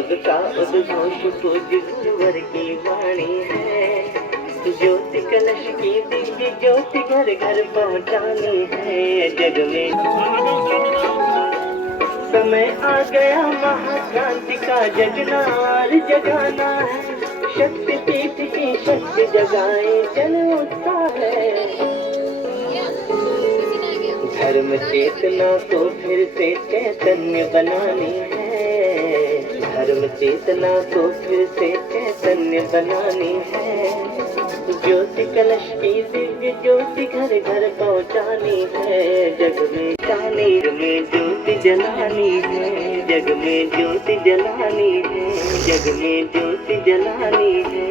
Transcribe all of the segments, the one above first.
युग का उद्घोष पूज्य गुरुवर की वाणी है। ज्योति कलश की दिव्य ज्योति घर घर पहुँचानी है। जग में समय आ गया महाक्रांति का, जगना और जगाना है। शक्ति पीठ की शक्ति जगाए जन उत्साह है। धर्म चेतना को फिर से चैतन्य बनानी है। धर्म चेतना को फिर से चैतन्य बनानी है। ज्योति कलश की दिव्य ज्योति घर घर पहुँचानी है। जग में ज्योति जलानी है। जग में ज्योति जलानी है। जग में ज्योति जलानी है।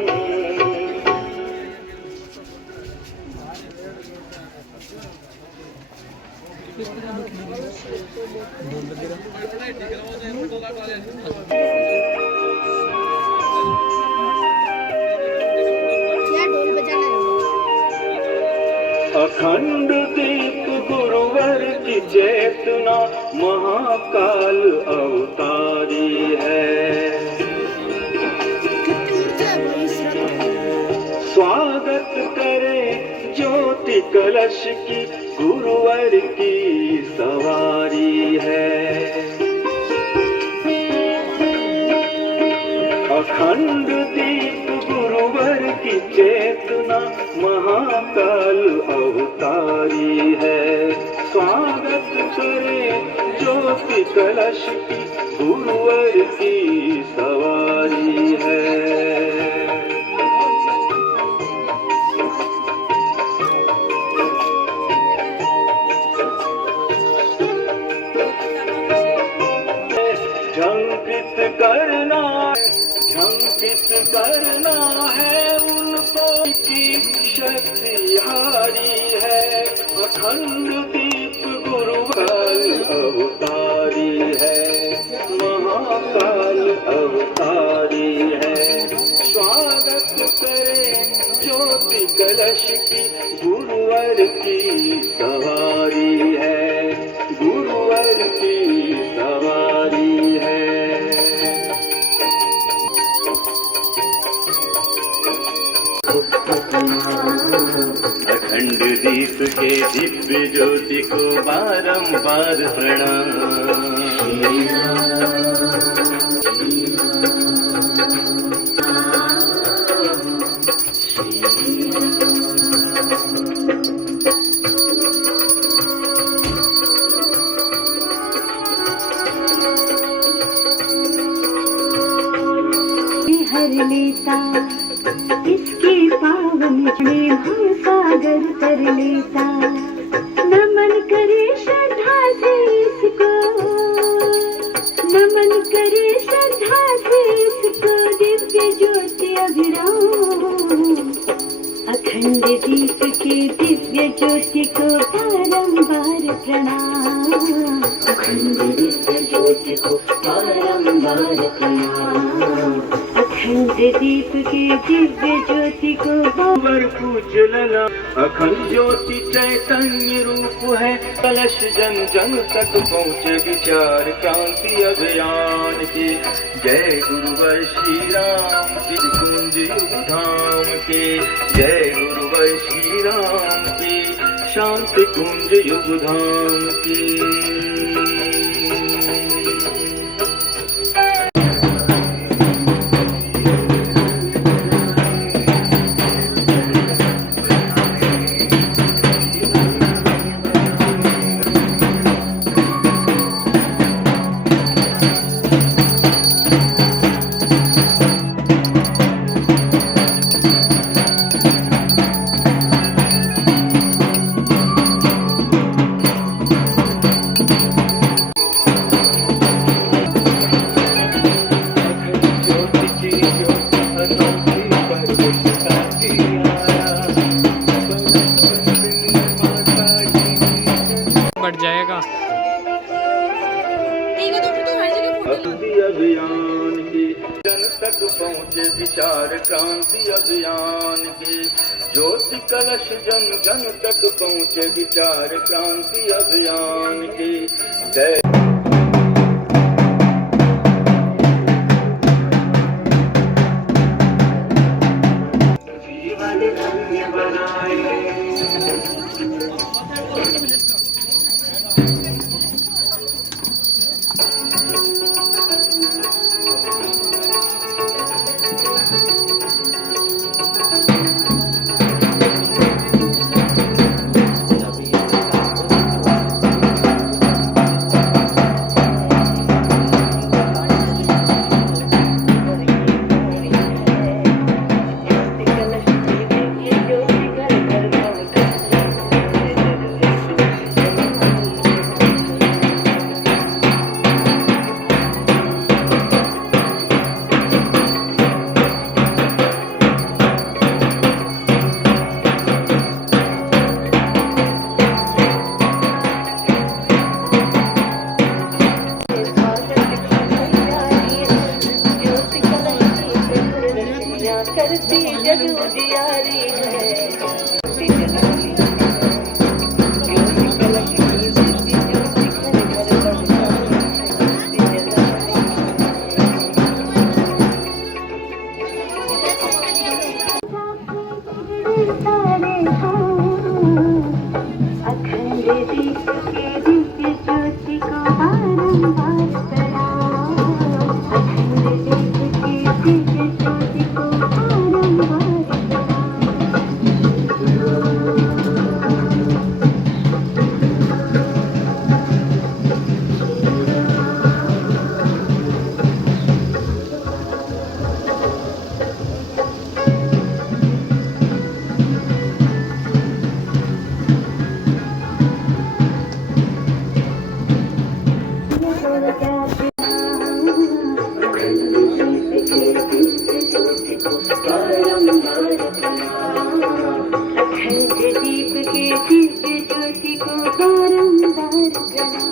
अखंड दीप गुरुवर की चेतना महाकाल अवतारी है। स्वागत करे ज्योति कलश की गुरुवर की सवारी है। अखंड दीप गुरुवर की चेतना महाकाल अवतारी है। स्वागत करे ज्योति कलश की गुरुवर की सवारी है। झंकित करना है उनको की शक्ति हारी है। अखंड दीप गुरुकाल अवतारी है। महाकाल अवतारी है। स्वागत करे ज्योति कलश की गुरुवर की सवारी है। गुरुवर की सवारी है। अखंड दीप के दिव्य ज्योति को बारंबार प्रणाम। हर लेता इसकी पावन में सागर कर लेता। नमन करे श्रद्धा से इसको, नमन करे श्रद्धा से इसको दिव्य ज्योति अभिराम। अखंड दीप के दिव्य ज्योति को बारंबार प्रणाम। अखंड दिव्य ज्योति को बारंबार प्रणाम। अखंड दीप के दिव्य ज्योति को गुरुवर पूजलना। अखंड ज्योति चैतन्य रूप है। कलश जन जन तक पहुँचे विचार क्रांति अभियान की। जय गुरुवर श्री राम की कुंज युग धाम के। जय गुरुवर श्री राम की शांति कुंज युग धाम की। बढ़ जाएगा। अभियान की जन तक पहुँचे विचार क्रांति अभियान की। ज्योति कलश जन जन तक पहुँचे विचार क्रांति अभियान की। जय धरती जग उजियारी है, ज्योति जलानी है, ज्योति कलश की ज्योति, ज्योति घर घर बन जानी है, ज्योति जलानी तारे हों, अखंड दीप के दिव्य ज्योति को बारंबार जलाओ, अखंड दीप के दिव्य ज्योति को बारंबार अखंड दीप के दिव्य ज्योति को बारंबार जलाओ।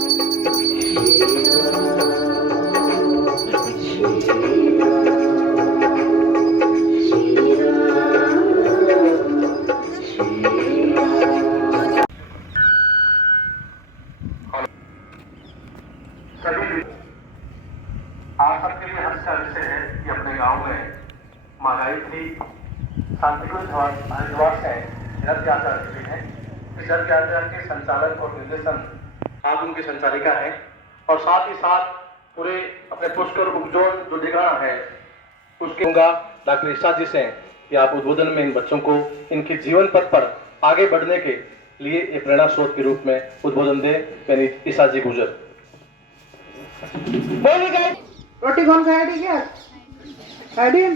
सभी आप सबके लिए हर्ष का विषय है कि अपने गांव में माँ गायत्री शांतिकुंज हरिद्वार से रथ यात्रा निकली है। इस रथ यात्रा के संचालन और निर्देशन आप उनकी संचालिका है और साथ ही साथ पूरे अपने पुष्कर उपजोन जो ठिकाना है उसके होगा डॉक्टर ईशा जी से कि आप उद्बोधन में इन बच्चों को इनके जीवन पथ पर आगे बढ़ने के लिए एक प्रेरणा स्रोत के रूप में उद्बोधन दे, यानी ईशा जी गुजर। बोली गई रोटी कौन खाएगी क्या खाएगी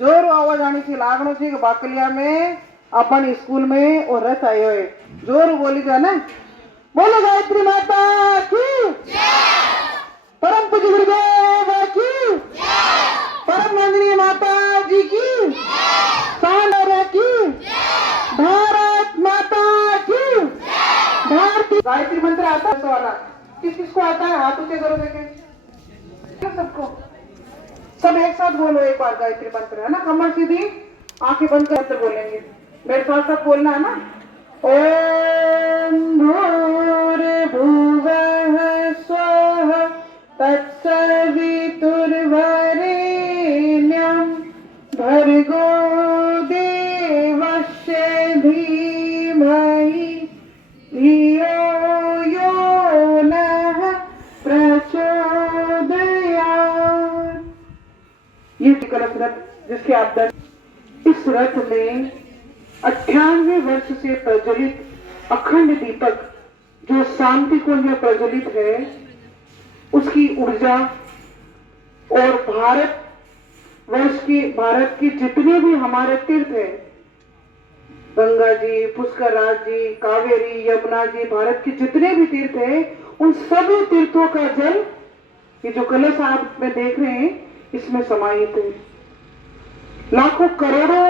जोर आवाज आनी थी लागनो थी कि बाकलिया में अपन स्कूल में और रथ आयो है जोर बोली था ना। बोलो गायत्री माता की परम पूज्य गुरुदेव की परम नंदिनी माता जी की सानरा की भारत माता की भारतीय गायत्री मंत्र आता है वाला किस किस को आता है हाथ ऊंचे करो देखे सबको सब एक साथ बोलो एक बार गायत्री मंत्र है ना कमर सीधी आंखें बंद कर बोलेंगे मेरे साथ साथ बोलना है ना। ओम भूर्भुवः स्वः तत्सवितुर्वरेण्यं भर्गो देवस्य धीमहि धियो यो नः प्रचोदयात्। ये कलश रथ जिसके आप इस रथ में 98 वर्ष से प्रज्वलित अखंड दीपक जो शांति कुंज में प्रज्वलित है उसकी ऊर्जा और भारत की जितने भी हमारे तीर्थ है गंगा जी, पुष्कर राज जी, कावेरी, यमुना जी, भारत के जितने भी तीर्थ है उन सभी तीर्थों का जल ये जो कलश आप में देख रहे हैं इसमें समाहित है। लाखों करोड़ों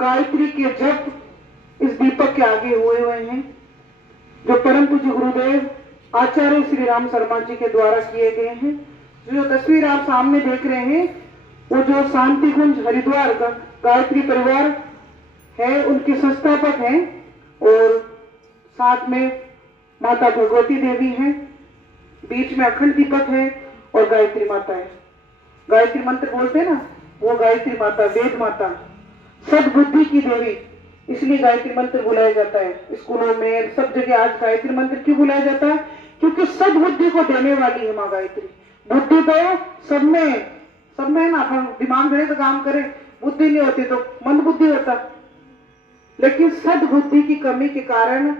गायत्री के जप इस दीपक के आगे हुए हैं जो परम पूज्य गुरुदेव आचार्य श्री राम शर्मा जी के द्वारा किए गए हैं। जो तस्वीर आप सामने देख रहे हैं वो जो शांति कुंज हरिद्वार का गायत्री परिवार है उनके संस्थापक हैं और साथ में माता भगवती देवी हैं, बीच में अखंड दीपक है और गायत्री माता है। गायत्री मंत्र बोलते हैं ना वो गायत्री माता, वेद माता, सद्बुद्धि की देवी, इसलिए गायत्री मंत्र बुलाया जाता है। स्कूलों में सब जगह आज गायत्री मंत्र क्यों बुलाया जाता है? क्योंकि सद्बुद्धि को देने वाली है माँ गायत्री। बुद्धि तो सब में ना, अपन दिमाग घड़े तो काम करे, बुद्धि नहीं होती तो मंद बुद्धि होता। लेकिन सद्बुद्धि की कमी के कारण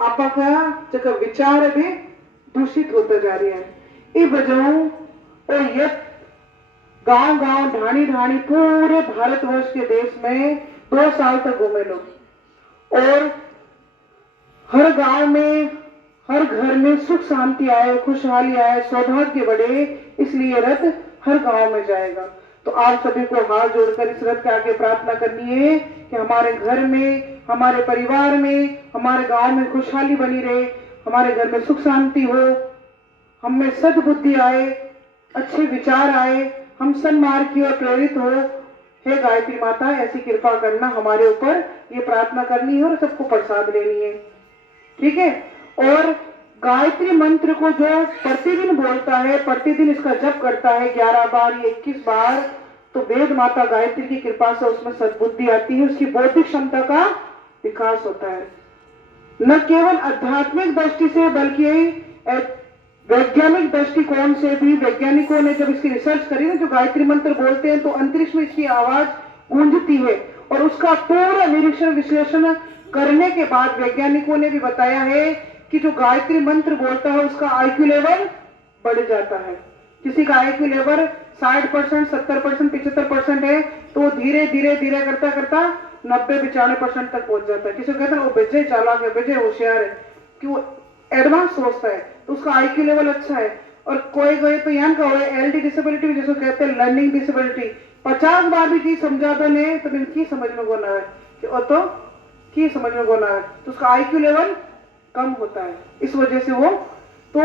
आपका जगह विचार भी दूषित होता जा रहा है। ये वजहों और ये गांव ढाणी पूरे भारतवर्ष के देश में 2 साल तक घूमे लोग और हर गांव में हर घर में सुख शांति आए, खुशहाली आए, सौभाग्य बढ़े, इसलिए रथ हर गांव में जाएगा। तो आप सभी को हाथ जोड़कर इस रथ के आगे प्रार्थना करनी है कि हमारे घर में, हमारे परिवार में, हमारे गांव में खुशहाली बनी रहे, हमारे घर में सुख शांति हो, हम में सद्बुद्धि आए, अच्छे विचार आए, हम सन्मार्ग की ओर प्रेरित हो। हे गायत्री माता ऐसी कृपा करना हमारे ऊपर, ये प्रार्थना करनी है और सबको प्रसाद लेनी है, ठीक है। और गायत्री मंत्र को जो प्रतिदिन बोलता है, प्रतिदिन इसका जप करता है 11 बार या 21 बार, तो वेद माता गायत्री की कृपा से उसमें सद्बुद्धि आती है, उसकी बौद्धिक क्षमता का विकास होता है। न केवल आध्यात्मिक दृष्टि से बल्कि वैज्ञानिक दृष्टिकोण से भी वैज्ञानिकों ने जब इसकी रिसर्च करी ना, जो गायत्री मंत्र बोलते हैं तो अंतरिक्ष में इसकी आवाज गूंजती है, और उसका पूरा निरीक्षण विश्लेषण करने के बाद वैज्ञानिकों ने भी बताया है कि जो गायत्री मंत्र बोलता है उसका आईक्यू लेवल बढ़ जाता है। किसी का आईक्यू लेवल 60%, 70%, 75% है, तो धीरे धीरे धीरे करता करता 90-95% तक पहुंच जाता है। किसी को कहते हैं वो बेजे चालाक है, बेजे होशियार है, कि वो एडवांस सोचता है, तो उसका आईक्यू लेवल अच्छा है। और कोई तो यहाँ का हुआ एलडी डिसेबिलिटी जिसको कहते हैं लर्निंग डिसेबिलिटी, 50 बार भी चीज समझा दो ने तो की समझ में गोना है, और तो की समझ में गोना है, तो उसका आईक्यू लेवल कम होता है। इस वजह से वो तो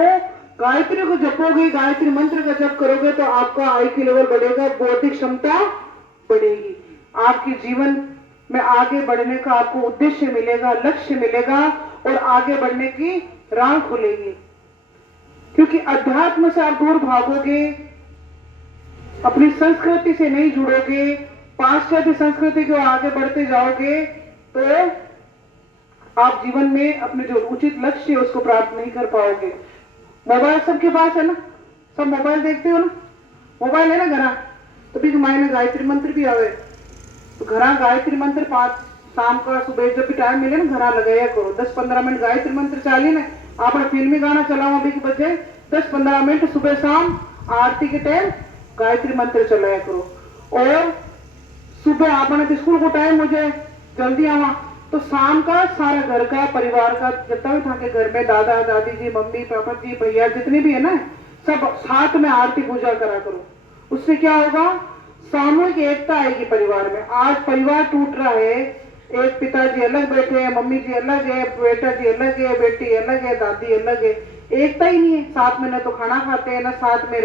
गायत्री को जपोगे, गायत्री मंत्र का जप करोगे तो आपका आईक्यू लेवल बढ़ेगा, बौद्धिक क्षमता बढ़ेगी, आपके जीवन में आगे बढ़ने का आपको उद्देश्य मिलेगा, लक्ष्य मिलेगा, और आगे बढ़ने की राह खुलेगी। क्योंकि अध्यात्म से आप दूर भागोगे, अपनी संस्कृति से नहीं जुड़ोगे, पाश्चात्य संस्कृति को आगे बढ़ते जाओगे, तो आप जीवन में अपने जो उचित लक्ष्य है उसको प्राप्त नहीं कर पाओगे। मोबाइल सबके पास है ना, सब मोबाइल देखते हो ना, मोबाइल है ना घरा, तो भी मायने गायत्री मंत्र भी आवे, तो घरा गायत्री मंत्र 5 शाम का सुबह जब भी टाइम मिले ना घरा लगाया करो, 10-15 मिनट गायत्री मंत्र चाली ना, आपने फिल्मी गाना चलाओ अभी के बजे 10-15 मिनट सुबह शाम आरती के टाइम गायत्री मंत्र चलाया करो। और सुबह आपने स्कूल को टाइम मुझे जल्दी आवा, तो शाम का सारा घर का परिवार का जितना भी था के घर में दादा दादी जी, मम्मी पापा जी, भैया जितने भी है ना, सब साथ में आरती पूजा करा करो। उससे क्या होगा, सामूहिक एकता आएगी परिवार में। आज परिवार टूट रहा है, एक पिताजी अलग बैठे हैं, मम्मी जी अलग है, बेटा जी अलग है, बेटी अलग है, दादी अलग है, एकता ही नहीं है। साथ में न तो खाना खाते हैं, न साथ में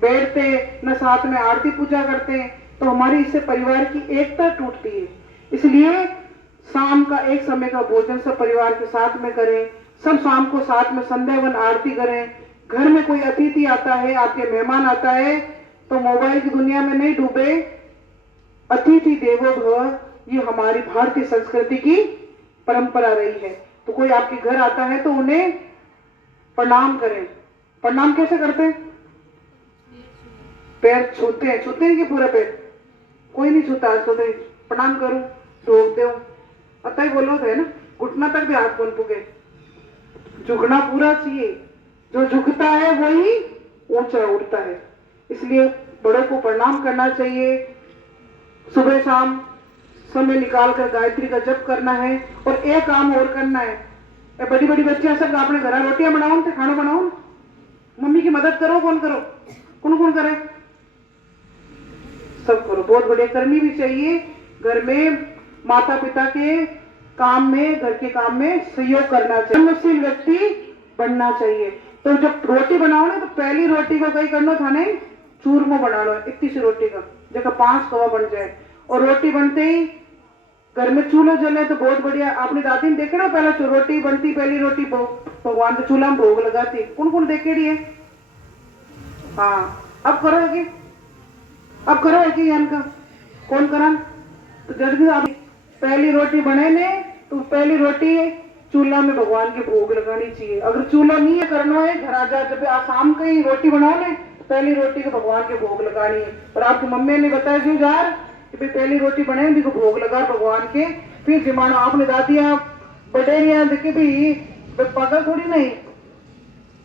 बैठते हैं, न साथ में आरती पूजा करते हैं, तो हमारी इससे परिवार की एकता टूटती है। इसलिए शाम का एक समय का भोजन सब परिवार के साथ में करें, सब शाम को साथ में संध्यावन आरती करें। घर में कोई अतिथि आता है, आपके मेहमान आता है, तो मोबाइल की दुनिया में नहीं डूबे, अतिथि देवो भव, ये हमारी भारतीय संस्कृति की परंपरा रही है। तो कोई आपके घर आता है तो उन्हें प्रणाम करें। प्रणाम कैसे करते हैं, पैर छूते हैं, छूते हैं कि पूरा पैर, कोई नहीं छूता, आज तो प्रणाम करूं ढोकते हो, पता ही बोलो है ना, घुटना तक भी हाथ कौन पुगे, झुकना पूरा चाहिए, जो झुकता है वही ऊंचा उठता है। इसलिए बड़ों को प्रणाम करना चाहिए, सुबह शाम समय निकालकर गायत्री का जप करना है। और एक काम और करना है, बड़ी बड़ी बच्चियां सब अपने घर रोटियां बनाओ, खाना बनाओ, मम्मी की मदद करो, कौन करो, कौन कौन करे, सब करो, बहुत बढ़िया करनी भी चाहिए। घर में माता पिता के काम में, घर के काम में सहयोग करना चाहिए, कर्मशील व्यक्ति बनना चाहिए। तो जब रोटी बनाओ ना, तो पहली रोटी को कहीं करना था नहीं, चूरमा बना लो, इतनी सी रोटी का जगह 5 कवा बन जाए। और रोटी बनते ही घर में चूल्हा जले तो बहुत बढ़िया। आपने दादी ने देखा ना, पहले रोटी बनती, पहली रोटी भगवान के चूल्हा में भोग लगाती, कौन कौन देखे रही है। हाँ, अब करो है, अब करो है कि का कौन करा, तो जल्दी आप पहली रोटी बने ने, तो पहली रोटी चूल्हा में भगवान के भोग लगानी चाहिए। अगर चूल्हा नहीं है करना है, घर आ जाए, जब शाम को ही रोटी बनाओ ने, पहली रोटी को भगवान के भोग लगानी है। और आपकी मम्मी ने बताया क्यों यार कि पहली रोटी बने भी को भोग लगा भगवान के, फिर जमाना आपने दादियां बडेरिया देखे भी पागल थोड़ी नहीं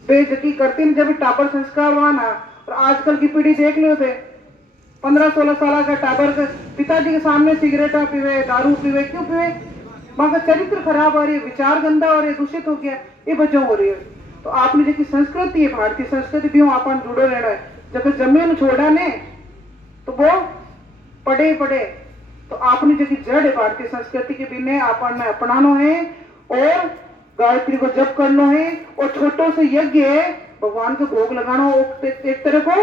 बेइज्जती करती, जब टापर संस्कार हुआ ना। और आजकल की पीढ़ी देख लो थे, 15-16 साल का टाबर पिताजी के सामने सिगरेटा पीवे, दारू पीवे, क्यों पीवे, वहां का चरित्र खराब हो रही है, विचार गंदा हो रही है, दूषित हो गया, ये वजह हो रही है। तो आपने जो संस्कृति है, भारतीय संस्कृति भी अपन जुड़ो रहना है। जब जमीन छोड़ा ने तो वो पढ़े पढ़े, तो आपने जो जड़ है भारतीय संस्कृति के बिना अपन अपनानो है, और गायत्री को जप करना है, और छोटो से यज्ञ है भगवान को भोग लगाना, एक तरह को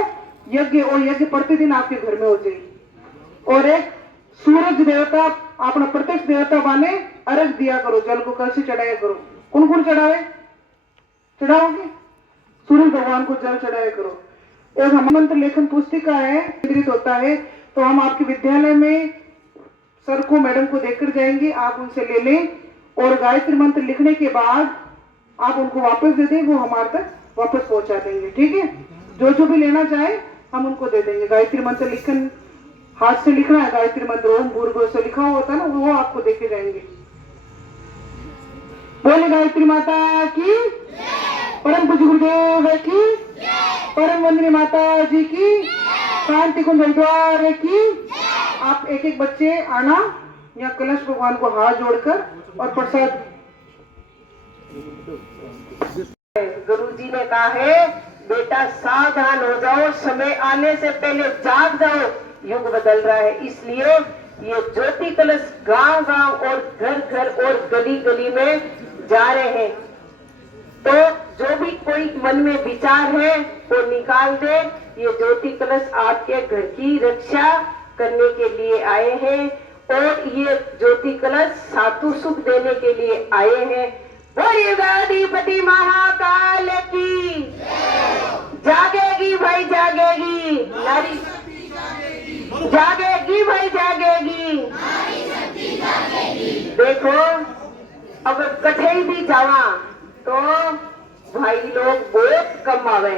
यज्ञ, और यज्ञ प्रतिदिन आपके घर में हो जाए। और एक सूरज देवता अपना प्रत्यक्ष देवता माने अर्घ दिया करो, जल को कलशी चढ़ाया करो। कौन कौन चढ़ावे? चढ़ाओगे? सूर्य भगवान को जल चढ़ाया करो। एक हम मंत्र लेखन पुस्तिका है, केंद्रित होता है, तो हम आपके विद्यालय में सर को मैडम को देकर जाएंगे, आप उनसे ले लें और गायत्री मंत्र लिखने के बाद आप उनको वापस दे दें, वो हमारे तक वापस पहुंचा देंगे। ठीक है? जो भी लेना चाहे हम उनको दे देंगे। गायत्री मंत्र लिखन हाथ से लिखना है, गायत्री मंत्र ओम भूर्भुवः से लिखा हुआ होता है ना, वो आपको देके जाएंगे। बोले गायत्री माता की, परम पूज्य गुरुदेव की, परम वंदनीय माता जी की, शांति कुंज हरिद्वार की। आप एक एक बच्चे आना, या कलश भगवान को हाथ जोड़कर और प्रसाद। गुरुजी ने कहा है बेटा सावधान हो जाओ, समय आने से पहले जाग जाओ, युग बदल रहा है। इसलिए ये ज्योति कलश गांव गांव और घर घर और गली गली में जा रहे हैं। तो जो भी कोई मन में विचार है वो निकाल दे। ये ज्योति कलश आपके घर की रक्षा करने के लिए आए हैं और ये ज्योति कलश साधु सुख देने के लिए आए हैं। बोलिए गणाधिपति महाकाल की, जागेगी भाई जागेगी, नारी जागेगी भाई जागेगी। देखो अब कठे भी जावा तो भाई लोग बहुत कम आवे।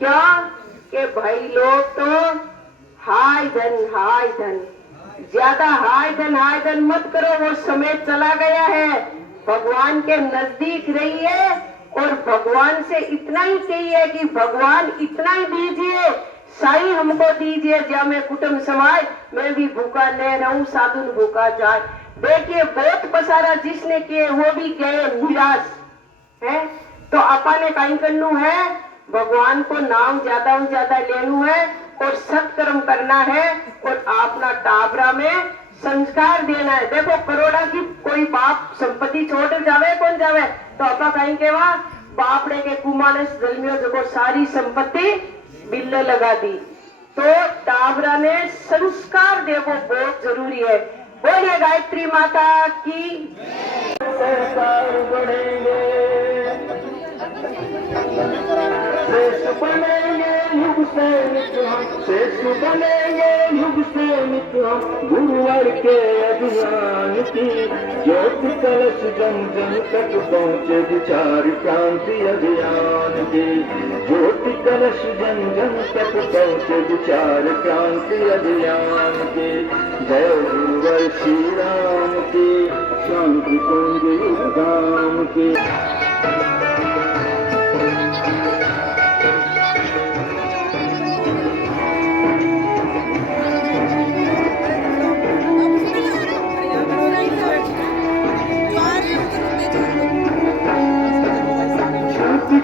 क्या कि भाई लोग तो हाय धन ज्यादा हाय धन मत करो, वो समय चला गया है। भगवान के नजदीक रहिए और भगवान से इतना ही कहिए कि भगवान इतना ही दीजिए, साई हमको दीजिए, जब मैं कुटुंब समाज मैं भी भूखा न रहूं, साधु भूखा जाए। देखिए बहुत पसारा जिसने किए वो भी गए निराश है। तो अपा ने कहीं करनू है, भगवान को नाम ज्यादा से ज्यादा लेनू है और सत्कर्म करना है और अपना टाबरा में संस्कार देना है। देखो करोड़ा की कोई बाप संपत्ति छोड़ जावे कौन जावे, तो अपा कहीं के वहां बापड़े के कुमानस जलमियों देखो सारी संपत्ति बिल्ले लगा दी। तो टाबरा में संस्कार देवो बहुत जरूरी है। बोलिए गायत्री माता की। गुरुवर के अभियान की ज्योति कलश जन जन तक पहुँचे, विचार क्रांति अभियान की ज्योति कलश जन जन तक पहुँचे, विचार क्रांति अभियान की। जय गुरुवर श्री राम की, शांति कुंज धाम की।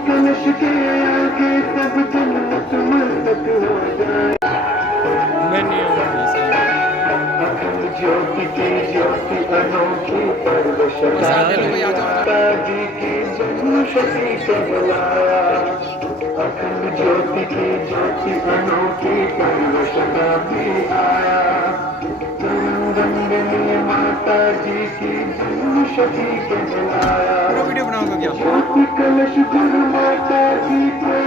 कलश के आगे सब जन समर्पित हो जाए। ज्योति की ज्योति अनोखी परवशता, माता जी की जन्म शक्ति को बुलाया। अखंड ज्योति की ज्योति अनोखी परवशता भी आया। वंदनीय माता जी की जन्म शक्ति को बुलाया। वीडियो बनाऊंगा क्या? ज्योति कलश गुरु माता जी को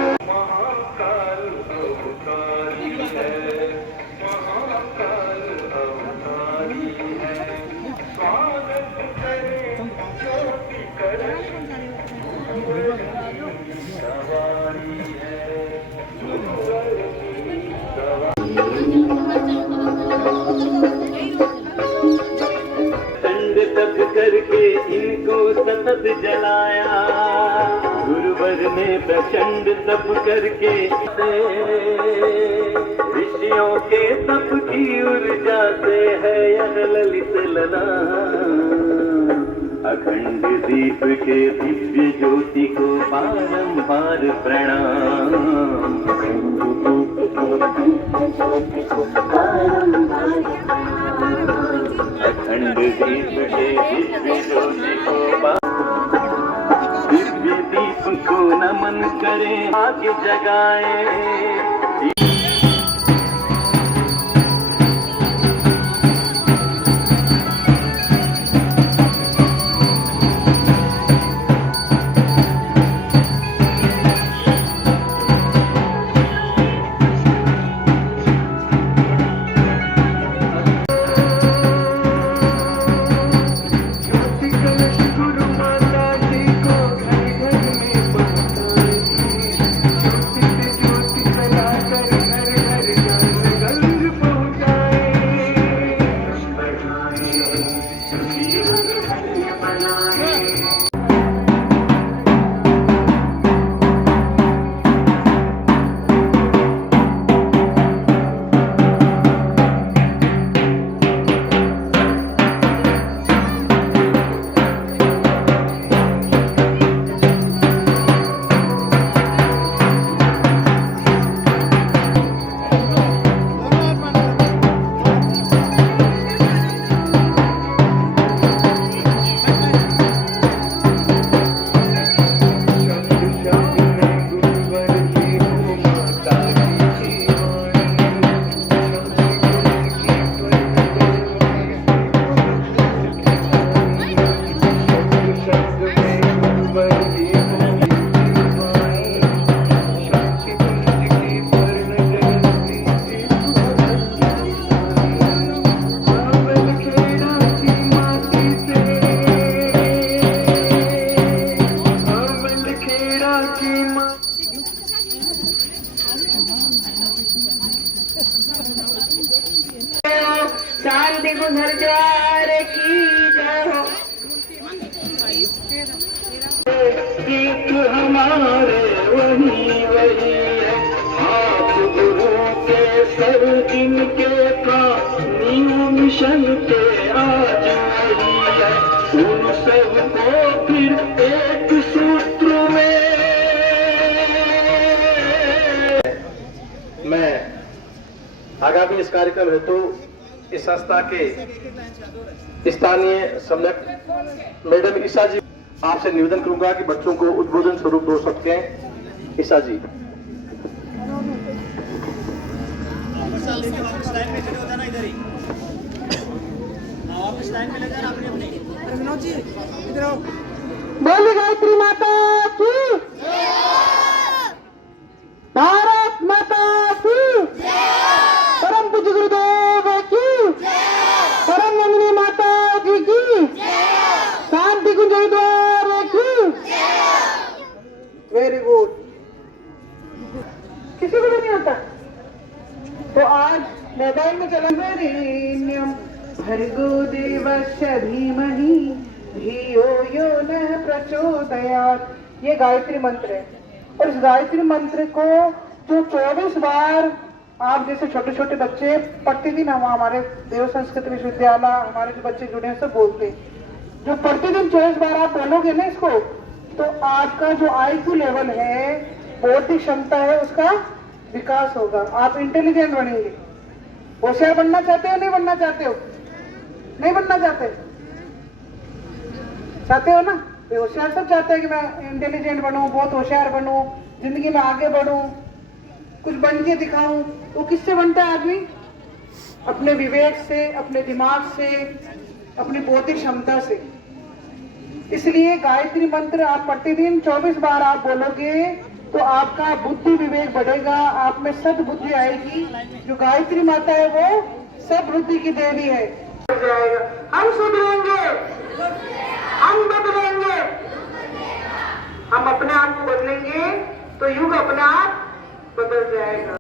तप करके इनको सतत जलाया। गुरुवर ने प्रचंड तप करके ऋषियों के तप की ऊर्जा से है यह ललित लला। अखंड दीप के दिव्य ज्योति को बारंबार प्रणाम। अखंड दीप के दिव्य ज्योति को दिव्य दीप को नमन करें, आगे जगाए। शांति को घर द्वार की जय हो। गीत हमारे वही वही है, आप गुरु के सर जिनके का नींव मिशन के आज वही है, उन सबको फिर एक सूत्र में। मैं आगामी इस कार्यक्रम हेतु इस संस्था के स्थानीय समन्वयक मैडम ईशा जी आपसे निवेदन करूंगा कि बच्चों को उद्बोधन स्वरूप 2 शब्द कहें। ईशा जी। बोली गायत्री माता की, भारत माता की, परम पूज्य गुरुदेव की, परम नंदिनी माता जी की, शांति कुंज हरिद्वार की। Very good. किसी को भी नहीं आता तो आज मैदान में चला। भर्गो देवस्य धीमहि धियो यो नः प्रचोदयात्, ये गायत्री मंत्र है। और इस गायत्री मंत्र को जो 24 बार आप जैसे छोटे छोटे बच्चे प्रतिदिन, हम हमारे देव संस्कृत विश्वविद्यालय हमारे जो बच्चे जुड़े हैं सब बोलते हैं, जो प्रतिदिन 24 बार आप बोलोगे ना इसको, तो आपका जो IQ लेवल है, बौद्धिक क्षमता है, उसका विकास होगा। आप इंटेलिजेंट बनेंगे। होशियार बनना चाहते हो नहीं बनना चाहते हो? नहीं बनना चाहते? चाहते हो ना? होशियार सब चाहते हैं कि मैं इंटेलिजेंट बनूं, बहुत होशियार बनूं, जिंदगी में आगे बढ़ूं, कुछ बन के दिखाऊं। तो किससे बनता है आदमी? अपने विवेक से, अपने दिमाग से, अपनी बौद्धिक क्षमता से। इसलिए गायत्री मंत्र आप प्रतिदिन 24 बार आप बोलोगे तो आपका बुद्धि विवेक बढ़ेगा, आप में सद्बुद्धि आएगी। जो गायत्री माता है वो सद्बुद्धि की देवी है। हम सुधरेंगे, हम बदलेंगे, हम अपने आप को बदलेंगे तो युग अपने आप बदल जाएगा।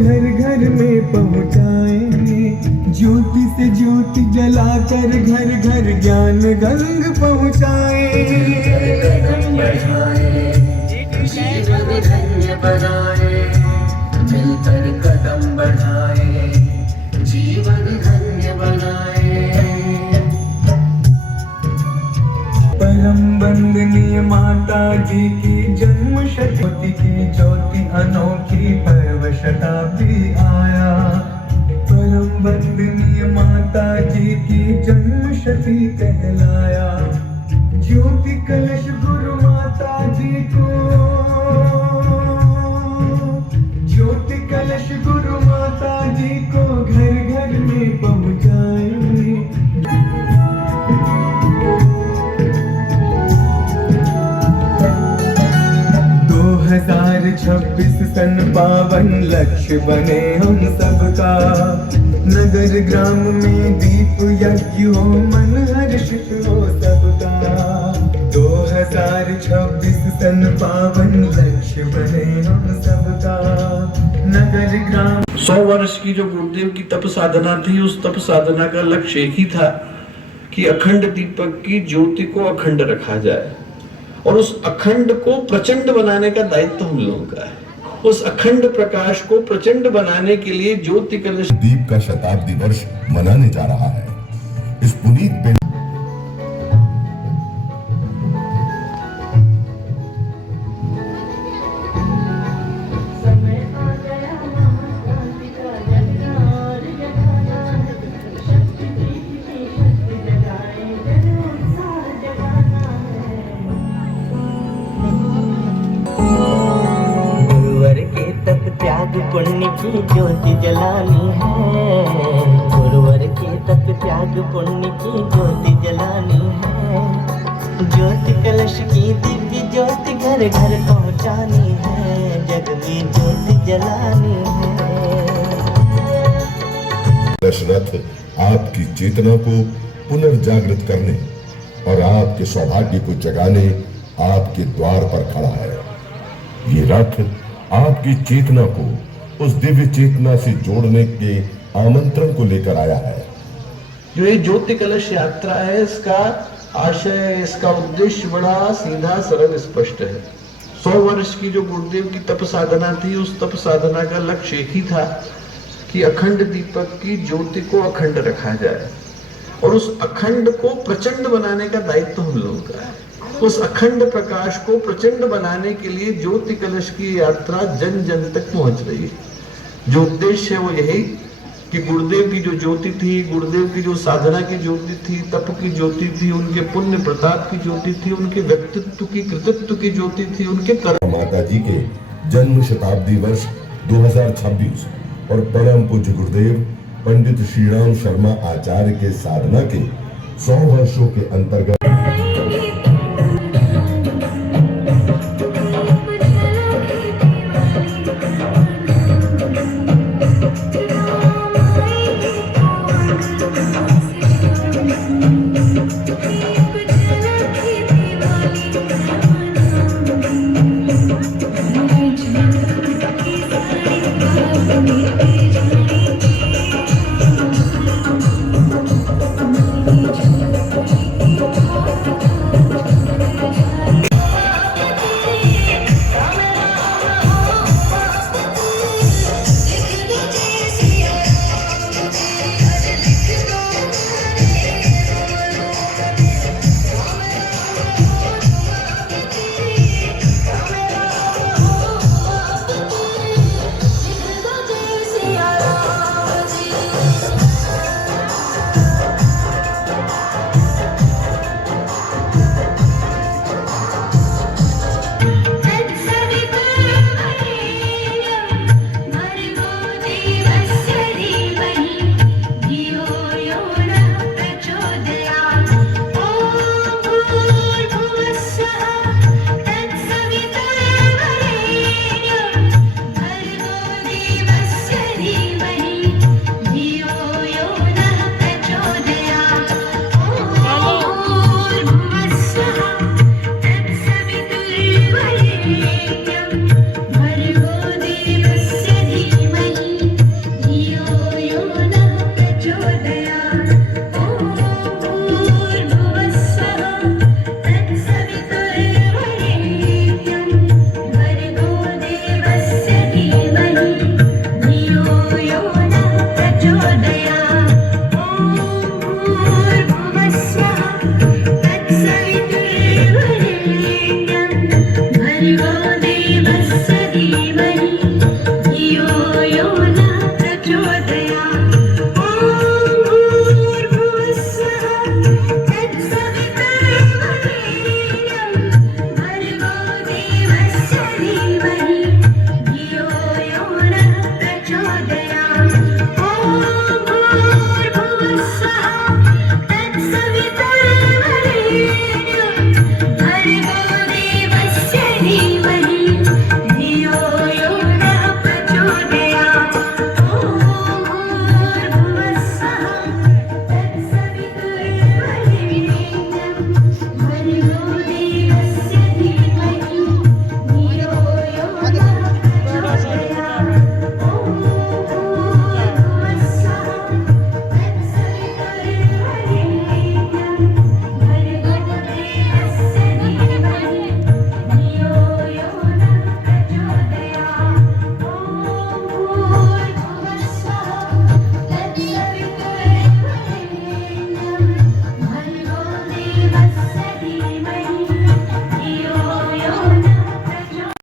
घर घर में पहुँचाएंगे, ज्योति से ज्योति जलाकर घर घर ज्ञान गंग पहुँचाएंगे। जीवन धन्य बनाए, मिलकर कदम बढ़ाए, जीवन धन्य बनाए। परम वंदनीय माता जी की जन्म शती की ज्योति अनोखी पर्व शताब्दी आया। परम वंदनीय माता जी की जन्म शती कहलाया। ज्योति कलश गुरु माता जी को, ज्योति कलश गुरु माता जी को घर घर में पहुँचाएंगे। 2026 सन पावन लक्ष्य बने हम सबका। नगर ग्राम में दीप यज्ञ हो, मन हर्षित हो सबका। 2026 सन पावन लक्ष्य बने हम सबका। नगर ग्राम 100 वर्ष की जो गुरुदेव की तप साधना थी, उस तप साधना का लक्ष्य एक ही था कि अखंड दीपक की ज्योति को अखंड रखा जाए, और उस अखंड को प्रचंड बनाने का दायित्व हम लोगों का है। उस अखंड प्रकाश को प्रचंड बनाने के लिए ज्योति कलश दीप का शताब्दी वर्ष मनाने जा रहा है। इस पुनीत त्याग पुण्य की ज्योति जलानी है, गुरुवर के तप त्याग पुण्य की ज्योति जलानी है। ज्योति कलश की दिव्य ज्योति घर घर पहुंचानी है, जग में ज्योति जलानी है। दशरथ आपकी चेतना को पुनर्जागृत करने और आपके सौभाग्य को जगाने आपके द्वार पर खड़ा है। ये रथ आपकी चेतना को उस दिव्य चेतना से जोड़ने के आमंत्रण को लेकर आया है। जो ये ज्योति कलश यात्रा है, इसका आशय, इसका उद्देश्य बड़ा सीधा सरल स्पष्ट है। 100 वर्ष की जो गुरुदेव की तप साधना थी, उस तप साधना का लक्ष्य एक ही था कि अखंड दीपक की ज्योति को अखंड रखा जाए, और उस अखंड को प्रचंड बनाने का दायित्व हम लोगों का है। उस अखंड प्रकाश को प्रचंड बनाने के लिए ज्योति कलश की यात्रा जन जन तक पहुंच रही है। जो उद्देश्य है वो यही कि गुरुदेव की जो ज्योति थी, गुरुदेव की जो साधना की ज्योति थी, तप की ज्योति थी, उनके पुण्य प्रताप की ज्योति थी, उनके व्यक्तित्व की, कृतित्व की ज्योति थी, उनके कर्म। माता जी के जन्म शताब्दी वर्ष 2026 और परम पूज्य गुरुदेव पंडित श्रीराम शर्मा आचार्य के साधना के 100 वर्षों के अंतर्गत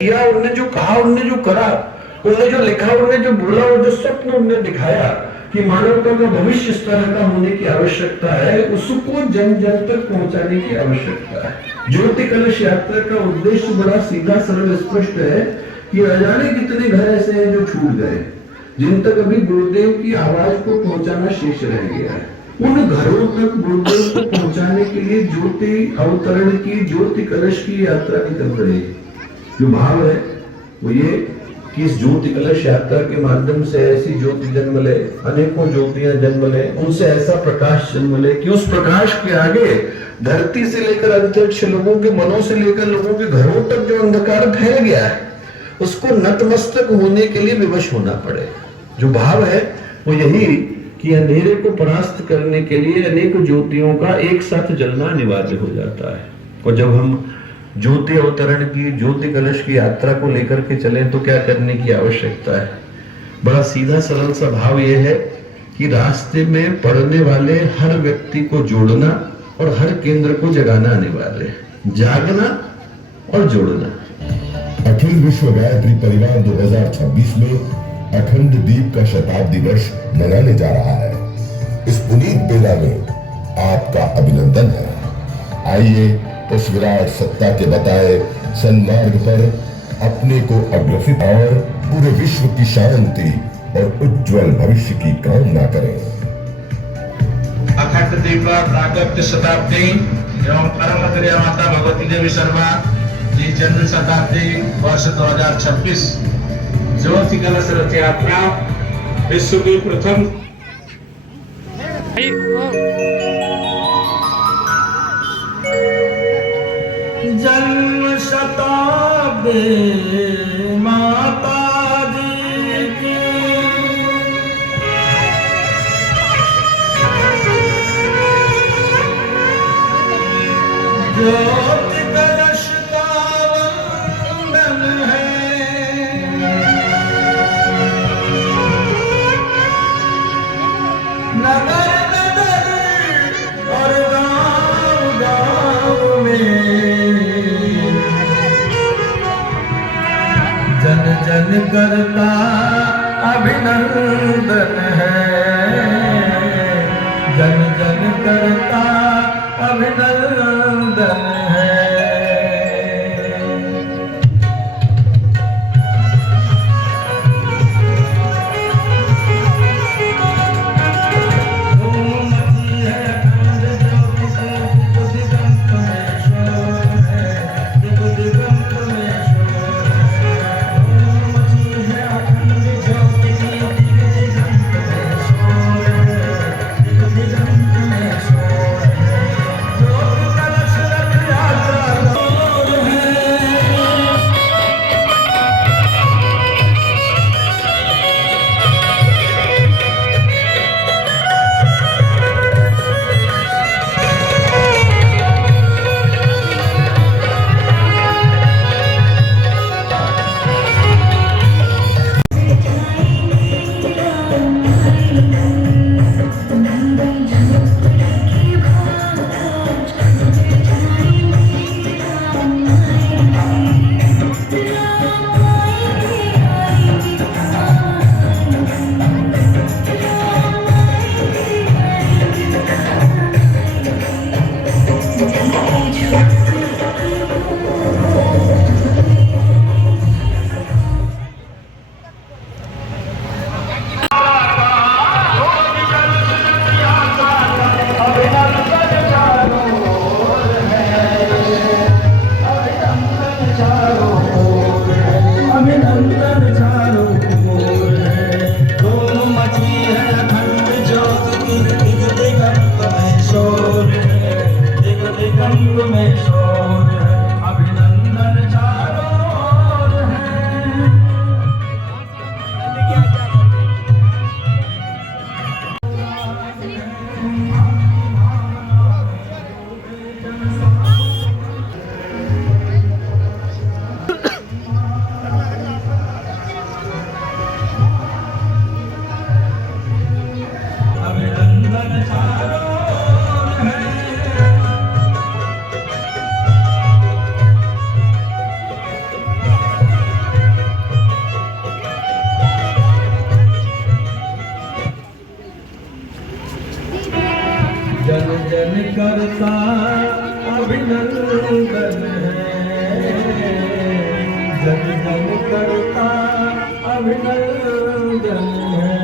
किया, उन्होंने जो कहा, उन्होंने जो करा, उन्होंने जो लिखा, उन्होंने जो बोला और जो स्वप्न उन्होंने दिखाया कि मानवता का भविष्य इस तरह का होने की आवश्यकता है, उसको जन जन तक पहुंचाने की आवश्यकता है। ज्योति कलश यात्रा का उद्देश्य बड़ा सीधा सरल स्पष्ट है कि अजाने कितने घर ऐसे हैं जो छूट गए, जिन तक अभी गुरुदेव की आवाज को पहुंचाना शेष रह गया है। उन घरों तक गुरुदेव को पहुंचाने के लिए ज्योति अवतरण की, ज्योति कलश की यात्रा निकल रही है। जो भाव है वो ये कि इस ज्योति कलश यात्रा के माध्यम से ऐसी ज्योति जन्म ले, अनेकों ज्योतियां जन्म ले, उनसे ऐसा प्रकाश जन्म ले कि उस प्रकाश के आगे धरती से लेकर अंतरिक्ष, लोगों के मनों से लेकर लोगों के घरों तक जो अंधकार फैल गया है, उसको नतमस्तक होने के लिए विवश होना पड़े। जो भाव है वो यही कि अंधेरे को परास्त करने के लिए अनेक ज्योतियों का एक साथ जलना अनिवार्य हो जाता है। और जब हम ज्योति अवतरण की, ज्योति कलश की यात्रा को लेकर के चलें तो क्या करने की आवश्यकता है? बड़ा सीधा सरल सा भाव यह है कि रास्ते में पड़ने वाले हर व्यक्ति को जोड़ना और हर केंद्र को जगाना अनिवार्य है। जागना और जोड़ना। अखिल विश्व गायत्री परिवार 2026 में अखंड दीप का शताब्दी वर्ष मनाने जा रहा है। इस पुनीत बेला में आपका अभिनंदन है। आइए उस विराट सत्ता के बताए सन्मार्ग पर अपने को अग्रसित और पूरे विश्व की शांति और उज्जवल भविष्य की कामना करें। अखंड दीप प्रागत्य शताब्दी एवं परम क्रिया माता भगवती देवी शर्मा जी जन्म शताब्दी वर्ष 2026 ज्योति कलश रथ यात्रा विश्व की प्रथम जन्म शताब्दी माता जी की ज्योति कलश का वंदन है। नगर नगर और गांव गांव में जन जन करता अभिनंदन है। जन जन करता अभिनंदन है। जन जन करता अभिनंदन है, जन जन करता अभिनंदन है।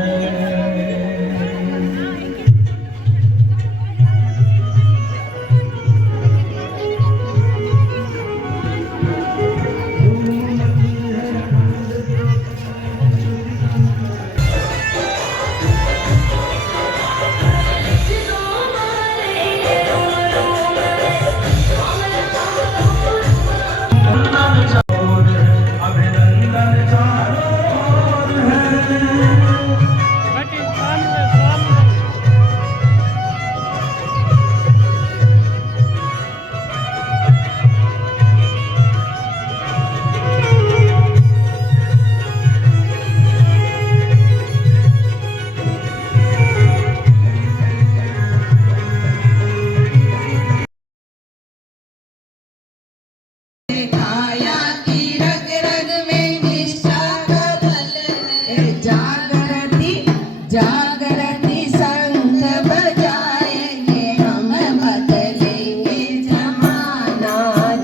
जागृति संग बजाएंगे हम बदलेंगे जमाना,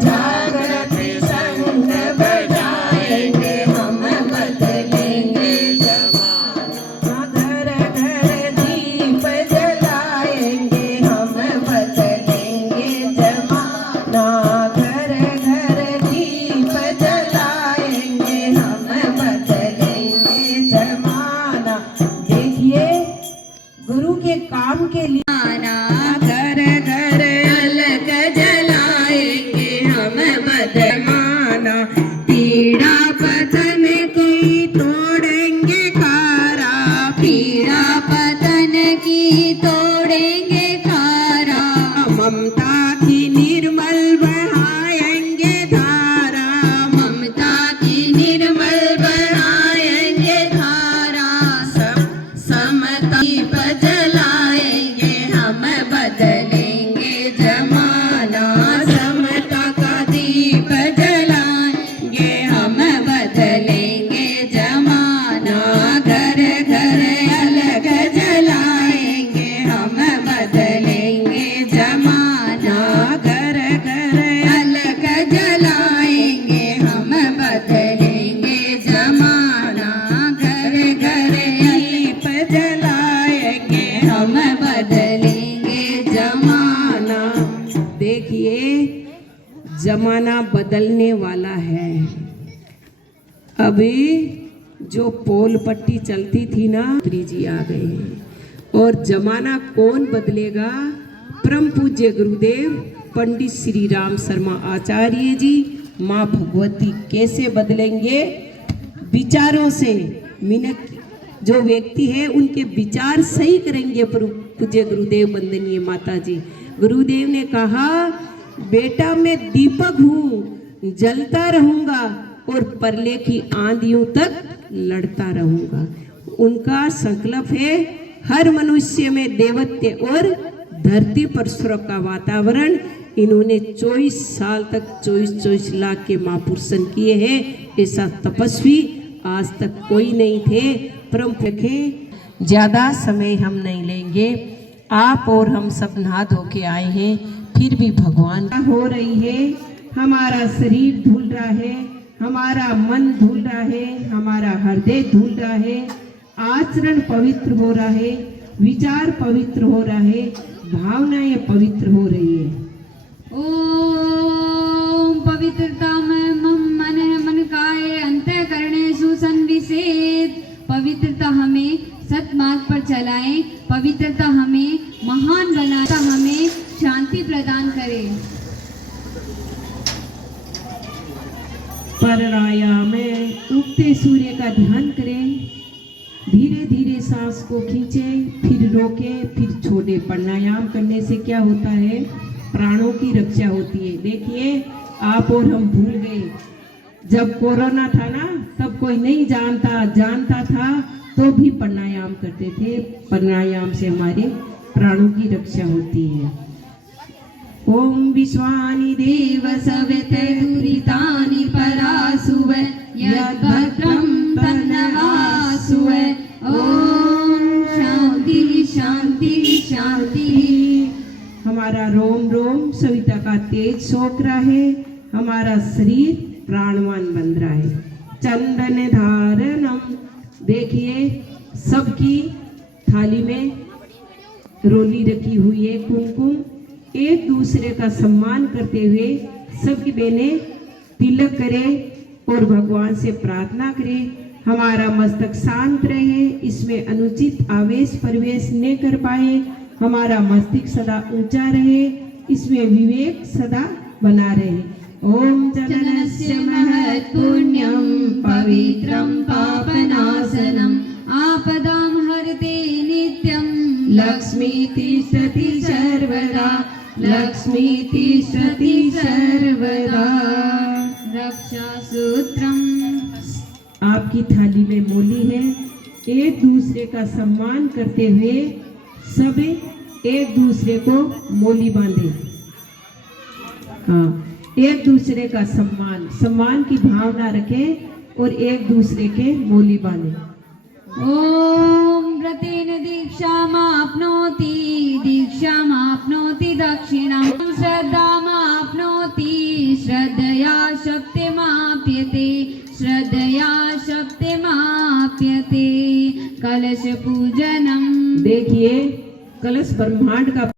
जागृति संग बजाएंगे हम बदलेंगे जमाना, घर घर दीप जलाएंगे हम बदलेंगे जमाना, घर घर दीप जलाएंगे हम बदलेंगे जमाना। देखिए गुरु के काम के लिए घर घर अलग जलाएंगे हम बदमाना, पीड़ा पतन की तोड़ेंगे खारा, पीड़ा पतन की तोड़ेंगे खारा, ममता की निर्मल बहाएंगे धारा, ममता की निर्मल बहाएंगे धारा, समता दीप जलाएंगे हम बदलेंगे जमाना, समता का दीप जलाएंगे हम बदलेंगे जमाना, घर घर अलग जलाएंगे हम बदलेंगे जमाना, घर घर अलग जलाएंगे हम बदलेंगे जमाना, घर घर दीप जलाएंगे हम बदलेंगे जमाना। देखिए जमाना बदलने वाला है। अभी जो पोल पट्टी चलती थी ना, श्री जी आ गए हैं। और जमाना कौन बदलेगा? परम पूज्य गुरुदेव पंडित श्री राम शर्मा आचार्य जी, माँ भगवती कैसे बदलेंगे? विचारों से। मिनट जो व्यक्ति है उनके विचार सही करेंगे पूज्य गुरुदेव वंदनीय माता जी। गुरुदेव ने कहा बेटा मैं दीपक हूँ, जलता रहूंगा और परले की आंधियों तक लड़ता रहूंगा। उनका संकल्प है हर मनुष्य में देवत्व और धरती पर स्वर्ग का वातावरण। इन्होंने 24 साल तक 24 लाख के महापुरुषन किए हैं। ऐसा तपस्वी आज तक कोई नहीं थे। परम रखे ज्यादा समय हम नहीं लेंगे। आप और हम सब नहा धो के आए हैं, फिर भी भगवान हो रही है। हमारा शरीर धुल रहा है, हमारा मन धुल रहा है, हमारा हृदय धुल रहा है, आचरण पवित्र हो रहा है, विचार पवित्र हो रहा है, भावनाएं पवित्र हो रही है। ओम पवित्रता में मन मन काये अंतःकरणेषु संविशेद। पवित्रता हमें सतमार्ग पर चलाए, पवित्रता हमें महान बनाता, हमें शांति प्रदान करे। प्राणायाम में उगते सूर्य का ध्यान करें। धीरे धीरे सांस को खींचें, फिर रोकें, फिर छोड़े। प्राणायाम करने से क्या होता है? प्राणों की रक्षा होती है। देखिए आप और हम भूल गए, जब कोरोना था ना तब कोई नहीं जानता था तो भी प्राणायाम करते थे। प्राणायाम से हमारे प्राणों की रक्षा होती है। ओम विश्वानि देव सविते दुरितानि परासुव यद्भद्रं तन्नमासुव। ओम शांति शांति शांति। हमारा रोम रोम सविता का तेज सोख रहा है, हमारा शरीर प्राणवान बन रहा है। चंदन धारणम, देखिए सबकी थाली में रोली रखी हुई है, कुमकुम। एक दूसरे का सम्मान करते हुए सबकी बहनें तिलक करें और भगवान से प्रार्थना करें हमारा मस्तक शांत रहे, इसमें अनुचित आवेश प्रवेश न कर पाए, हमारा मस्तिष्क सदा ऊंचा रहे, इसमें विवेक सदा बना रहे। ओम जननस्य महत् पुण्यम पवित्रम पापनाशनम आपदां हरते नित्यं लक्ष्मी तिष्ठति सर्वदा, लक्ष्मी तिष्ठति सर्वदा। रक्षा सूत्रम, आपकी थाली में मूली है। एक दूसरे का सम्मान करते हुए सब एक दूसरे को मूली बांधे। हाँ, एक दूसरे का सम्मान की भावना रखें और एक दूसरे के मूली बांधे। ओम व्रतेन दीक्षामाप्नोति, दीक्षामाप्नोति दक्षिणां, श्रद्धामाप्नोति, श्रद्धया शक्तिमाप्यते, श्रद्धया शक्तिमाप्यते। कलश पूजनम, देखिए कलश ब्रह्मांड का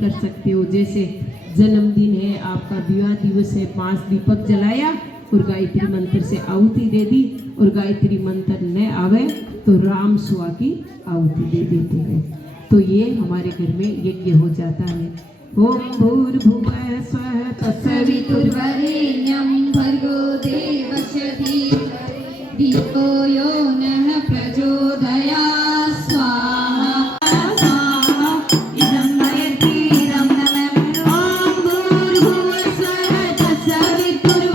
कर सकते हो। जैसे जन्मदिन है, आपका विवाह दिवस है, 5 दीपक जलाया और गायत्री मंत्र से आहुति दे दी, और गायत्री मंत्र न आवे तो राम सुआ की आहुति दे देते हैं। तो ये हमारे घर में यज्ञ हो जाता है। ओम भूर्भुवः स्वः तत्सवितुर्वरेण्यं भर्गो देवस्य धीमहि धियो यो नः प्रचोदयात्। स्वाहा स्वाहा इदं गायत्रीरं नमः। ओम भूर्भुवः स्वः तत्सवितुर्वरेण्यं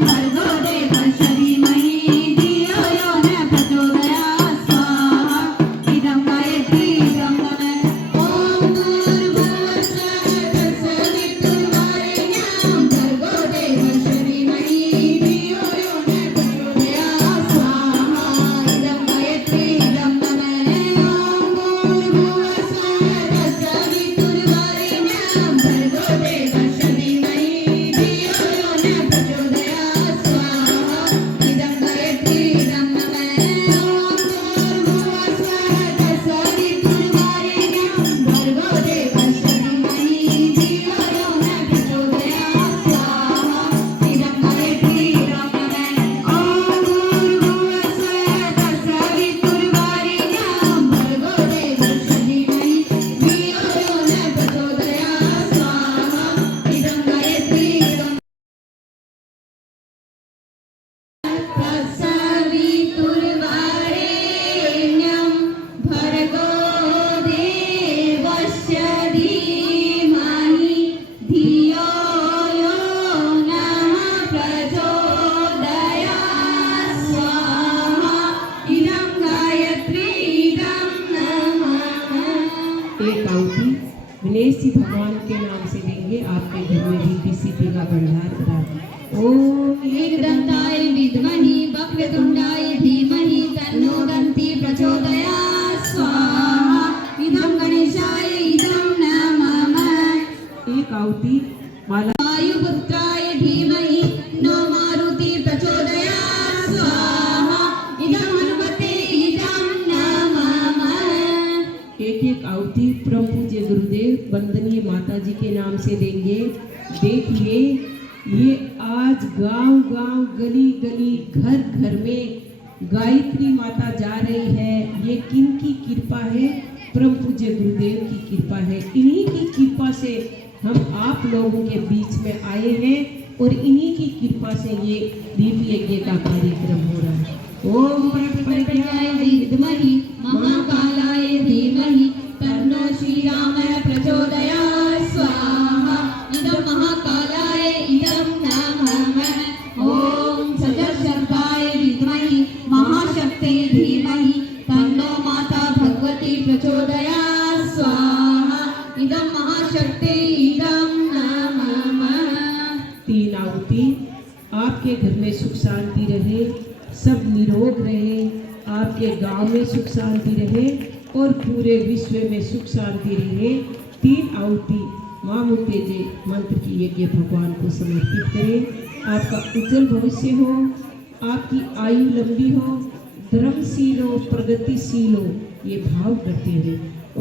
भर्गो देवस्य धीमहि धियो यो नः प्रचोदयात्। स्वाहा इदं गायत्रीरं नमः। ओम भूर्भुवः स्वः तत्सवितुर्वरेण्यं भर्गो देवस्य धीमहि धियो यो नः प्रचोदयात्। स्वाहा इदं गायत्रीरं नमः। ओम भूर्भुवः स्वः तत्सवितुर्वरेण्यं भर्गो देवस्य धीमहि धियो यो नः प्रचोदयात्। स्वाहा इदं गायत्रीरं नमः। ओम भूर्भुवः स्वः तत्सवितुर्वरेण्यं भर्गो देवस्य धीमहि धियो यो नः प्रचोदयात्। स्वाहा इदं गायत्रीरं नमः। ओम भूर्भुवः स्वः तत्सवितुर्वरेण्यं भर्गो देवस्य धीमहि धियो यो नः प्रचोदयात्। स्वाहा इदं गायत्रीरं तत्सवितुर्वरेण्यं भर्गो देवस्य धीमहि धियो यो नः प्रचोदयात्। स्वाहा इदं गायत्रीरं नमः। एक आहुति गणेश जी भगवान के नाम से देंगे। आपके घर में रिद्धि सिद्धि का भंडार भरा। ओम एकदन्ताय विद्महि वक्रतुण्डाय धीमहि तन्नो दन्ति प्रचोदयात्। स्वाहा इदं गणेशाय इदं नमः। एक आहुति माला वायुपुत्राय धीमहि नो मारुति प्रचोदयात्। स्वाहा इदं हनुमते इदं नमः। एक आहुति परम पूज्य गुरुदेव वंदनीय माता जी जी के नाम से देंगे। देखिए ये आज गांव गांव गली गली घर घर में गायत्री माता जा रही है। ये किन की कृपा है? परम पूज्य गुरुदेव की कृपा है। इन्हीं की कृपा से हम आप लोगों के बीच में आए हैं और इन्हीं की कृपा से ये दीप यज्ञ का कार्यक्रम हो रहा है। ओम प्रज्ञाय विद्महि महाकालाय धीमहि तन्नो श्रीरामः प्रचोदयात् स्वाहा। इदं महाकालाय इदं नमः। ओम सजशब्दाय विद्महि महाशक्ते धीमहि तन्नो माता भगवती प्रचोदयात् स्वाहा। इदं महाशक्ते इदं नमः। 3 आहुति। आपके घर में सुख शांति रहे, सब निरोग रहे, आपके गांव में सुख शांति रहे और पूरे विश्व में सुख शांति रहे। 3 आहुति माँ मुत्तेजे मंत्र की यज्ञ भगवान को समर्पित करें। आपका उज्जवल भविष्य हो, आपकी आयु लंबी हो, धर्मशील हो, प्रगतिशील हो, ये भाव करते हुए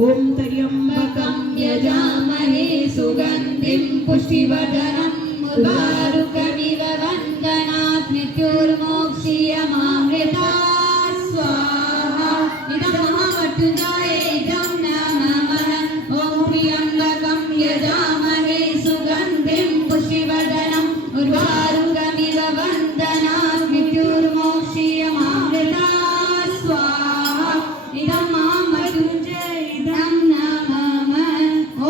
ओम त्र्यंबकं यजामहे सुगंधिं पुष्टिवर्धनम् उर्वारुकमिव वन्दनात् मृत्युर्मोक्षीयमामृतात् स्वाहा। इदं महामृत्युंजय इदं नमः। ॐ त्र्यंबकं यजामहे सुगंधिं पुष्टिवर्धनम् उर्वारुकमिव वन्दनात् मृत्युर्मोक्षीयमामृतात् स्वाहा। इदं महामृत्युंजय इदं नमः। ॐ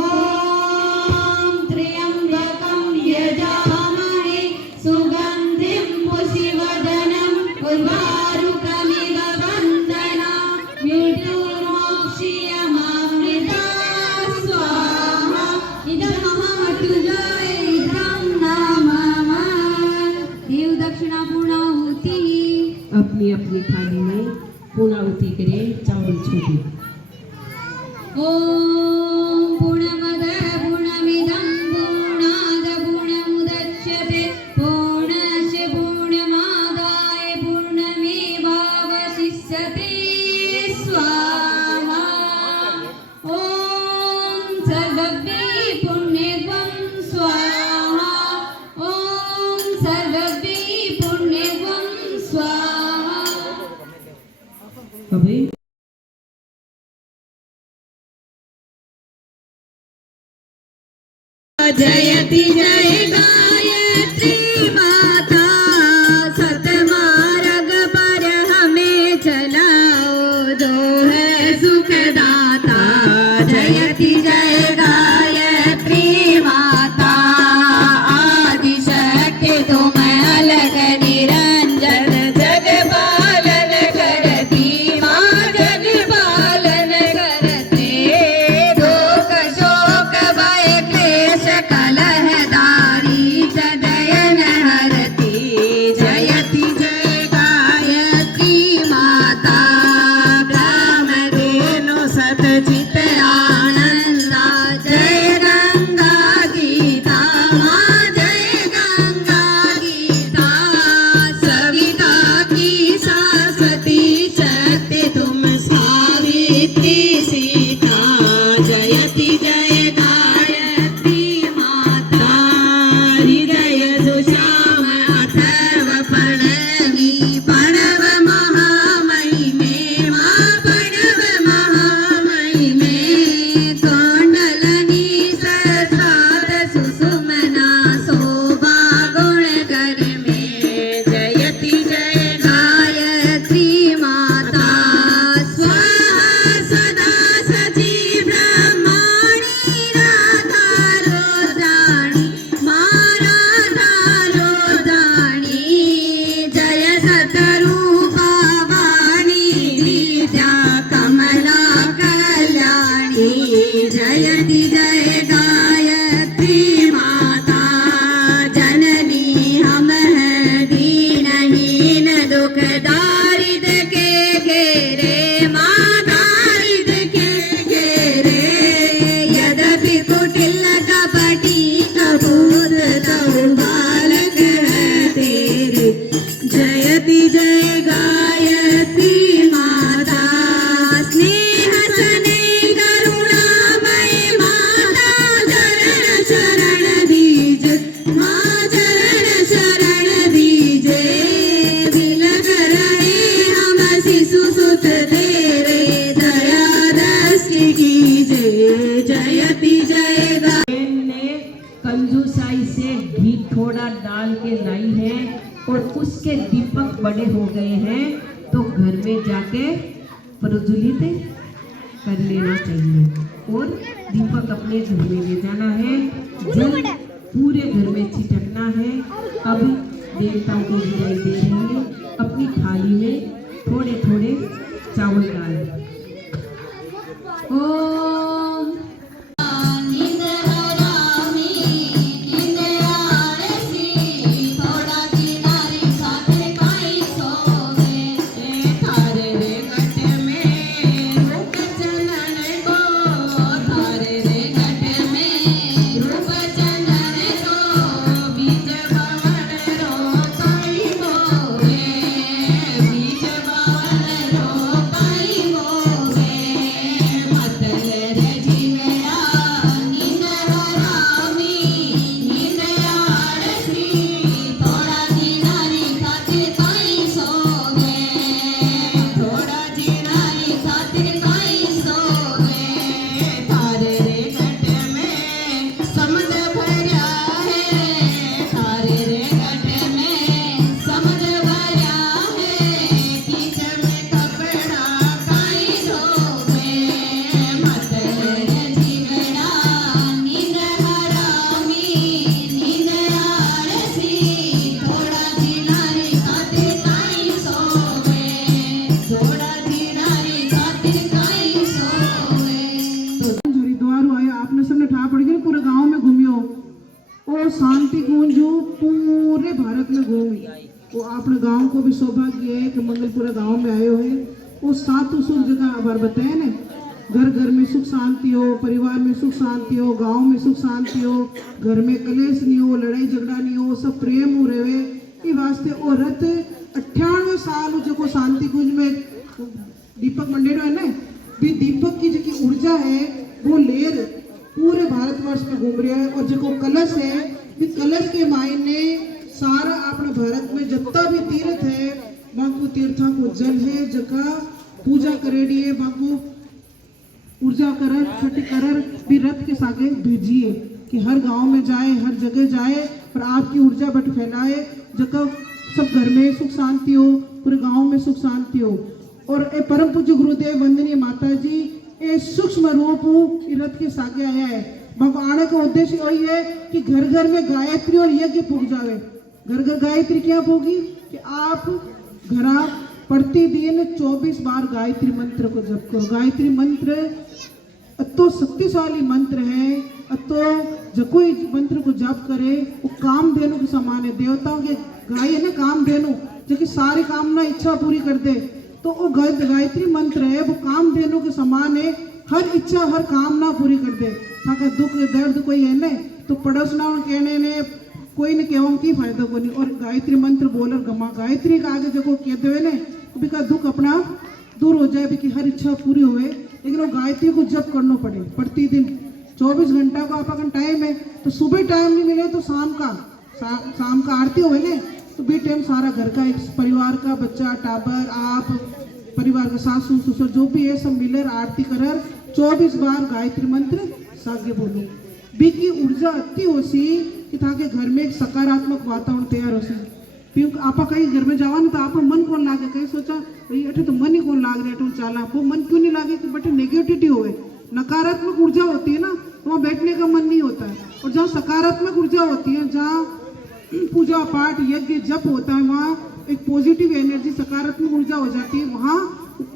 त्र्यंबकं यजामहे सुगंधिं पुष्टिवर्धनम् उर्वारुकमिव वन्दनात् मृत्युर्मोक्षीयमामृतात् स्वाहा। इदं महामृत्युंजय इदं नमः। देव दक्षिणा पूर्णाहुति। अपनी अपनी थाली में पूर्णाहुति करें, चावल छोड़िए। ओम पूर्णमद पूर्णमिदं पूर्णाद पूर्णमुदच्यते पूर्णस्य पूर्णमादाय पूर्णमेवावशिष्यते स्वाहा। ओम सर्वव्यै पुण्यं स्वाहा। ओम सर्वव्यै पुण्यं स्वाहा। अभी जयति जय गायत्री माता सतमार्ग पर हमें चलाओ जो है सुखदाता। जयति जय गायत्री माता आदिशक्ति तुम अलग निरंजन जग पालन करती माँ जग पालन करते। दुख शोक भय क्लेश कलह दारी सदयन हरते। उसके दीपक बड़े हो गए हैं तो घर में जाके प्रज्वलित कर लेना चाहिए और दीपक अपने घर में ले जाना है, जल पूरे घर में छिटकना है। अब देवताओं को विदाई दे रहे हैं, अपनी थाली में थोड़े थोड़े चावल डाल। ओम नींद हरामी नींद आरसी थोड़ा किनारी खाते काई सोवे थारे रे गट में रूप चंदन को थारे रे गट में रूप चंदन को बीज बावन रो काई मोवे बीज बावन रो काई मोवे शांति कुंजू पूरे भारत में घूमी। वो अपने गांव को भी सौभाग्य है कि मंगलपुरा गांव में आए हुए। वो सातों सुख जगह बार बताए ना, घर घर में सुख शांति हो, परिवार में सुख शांति हो, गांव में सुख शांति हो, घर में कलेश नहीं हो, लड़ाई झगड़ा नहीं हो, सब प्रेम हो रहे ये वास्ते। और रथ 98 साल जो शांति कुंज में दीपक मंडेरो है ना, भी दीपक की जो ऊर्जा है वो लेर पूरे भारतवर्ष में घूम रहा है। और जो कलश है भी कलश के मायने सारा अपने भारत में जितना भी तीर्थ है बाकू तीर्था को जल है जगह पूजा करेडी है, बाकू ऊर्जा करर छठी करर भी रथ के सागे भेजिए कि हर गांव में जाए, हर जगह जाए और आपकी ऊर्जा बट फैलाए, जगह सब घर में सुख शांति हो, पूरे गांव में सुख शांति हो। और ए परम पूज्य गुरुदेव वंदनीय माता जी ये सूक्ष्म रूप रथ के सागे आया है। भगवान का उद्देश्य वही है कि घर घर में गायत्री और यज्ञ पुग जावे। घर घर गायत्री क्या होगी कि आप घर प्रतिदिन 24 बार गायत्री मंत्र को जप करो। गायत्री मंत्र तो शक्तिशाली मंत्र है, तो जो कोई मंत्र को जप करे वो कामधेनु के समान है। देवताओं के गाय है ना कामधेनु, जो कि सारी कामना इच्छा पूरी कर दे, तो वो गायत्री मंत्र है वो कामधेनु के समान है, हर इच्छा हर कामना पूरी कर दे। ताकि दुख दर्द कोई है ना तो पड़ोसना कहने ने कोई ने कहवा की फायदा को नहीं। और गायत्री मंत्र बोलर गमा गायत्री का आगे जो कहते हुए ना तो भी का दुख अपना दूर हो जाए, भी कि हर इच्छा पूरी हुए। लेकिन वो गायत्री को जप करना पड़े प्रतिदिन 24 घंटा का आपका टाइम है, तो सुबह टाइम नहीं मिले तो शाम का आरती हो ना तो बी टाइम सारा घर का एक परिवार का बच्चा टाबर आप परिवार का सासू ससुर जो भी है सब मिलकर आरती करर 24 बार गायत्री मंत्र सागे बोलो। बी की ऊर्जा अति हो सी कि ताकि घर में एक सकारात्मक वातावरण तैयार हो सी। आप कहीं घर में जावा ना तो आप मन कौन लागे, कहीं सोचा भाई अठे तो मन ही कौन लाग रहा है चाला, वो मन क्यों नहीं लागे कि बटे नेगेटिविटी होवे, नकारात्मक ऊर्जा होती है ना तो वहाँ बैठने का मन नहीं होता है। और जहाँ सकारात्मक ऊर्जा होती है, जहाँ पूजा पाठ यज्ञ जप होता है, वहाँ एक पॉजिटिव एनर्जी सकारात्मक ऊर्जा हो जाती है। वहाँ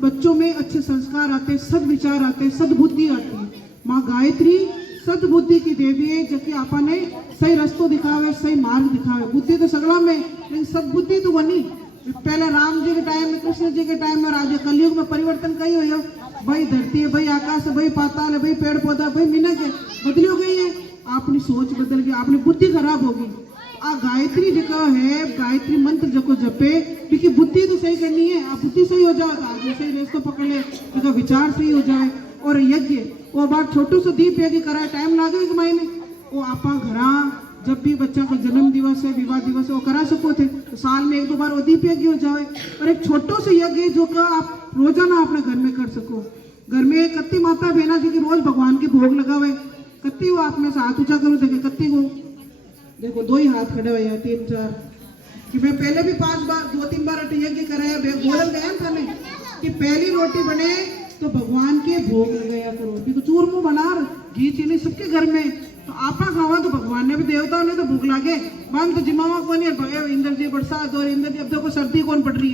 बच्चों में अच्छे संस्कार आते हैं, सद्विचार आते हैं, सद्बुद्धि आती है। माँ गायत्री सद्बुद्धि की देवी है, जो कि आपा ने सही रास्तों दिखावे, सही मार्ग दिखावे। बुद्धि तो सगड़ा में, लेकिन सद्बुद्धि तो बनी पहले राम जी के टाइम में, कृष्ण जी के टाइम में, आज कलयुग में परिवर्तन कई हुई हो भाई धरती है, भाई आकाश है, भाई पाताल है, भाई पेड़ पौधा, भाई मिनक है, बदली हो गई है। अपनी सोच बदल गई, अपनी बुद्धि खराब होगी। आ गायत्री जगह है, गायत्री मंत्र जो जपे क्योंकि बुद्धि तो सही करनी है, आप बुद्धि सही हो जाए आगे सही रेस तो पकड़ ले, जगह विचार सही हो जाए। और यज्ञ वो बात छोटू से दीप यज्ञ कराए टाइम लागे एक महीने, वो आप घरा जब भी बच्चा का जन्म दिवस है, विवाह दिवस है, वो करा सको थे तो साल में 1-2 बार वो दीप यज्ञ हो जाए। और एक छोटो से यज्ञ जो का आप रोजाना अपने घर में कर सको। घर में कत्ती माता बहना जी की रोज भगवान के भोग लगावे, कत्ती वो आप में से हाथ ऊंचा करो देखे, कत्ती को देखो 2 ही हाथ खड़े हुए हैं, 3-4 कि मैं पहले भी 5 बार 2-3 बार यज्ञ कराया, बोल गया था मैं कि पहली रोटी बने तो भगवान के भोग लगाया करो, क्योंकि चूरमू बना घी चीनी सबके घर में, तो आपा खावा तो भगवान ने भी देवताओं ने तो भूख लागे मान तो जिमावा कौन है इंद्र जी बरसात और इंद्र जी अब देखो सर्दी कौन पड़ रही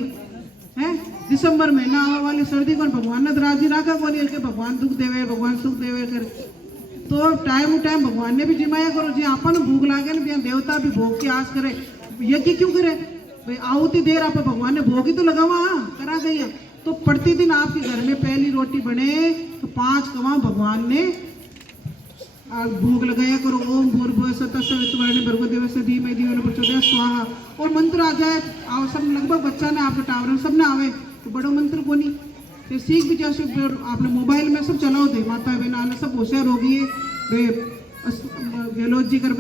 है दिसंबर महीना आवा वाली सर्दी कौन भगवान ने राजी रखा कौन है कि भगवान दुख देवे भगवान सुख देवे कर, तो टाइम भगवान ने भी जिमाया करो जी आपा ने भूख लागे ना देवता भी भोग की आस करे, यज्ञ क्यों करे भाई आहुति देर आप भगवान ने भोग ही तो लगावा करा गई है, तो प्रतिदिन आपके घर में पहली रोटी बने तो 5 कवा भगवान ने भोग लगाया करो। ओम भूर्भुवः स्वः सवितुर्वरेण्यं भर्गो देवस्य धीमहि धियो न प्रचोदयात् स्वाहा, और मंत्र आ जाए आओ सब लगभग बच्चा ने आपके टावर सब ने आवे तो बड़ो मंत्र को नहीं तो सीख भी जैसे आपने मोबाइल में सब चलाओ दे माता बहना ने सब होशियार हो गई है गहलोत जी कर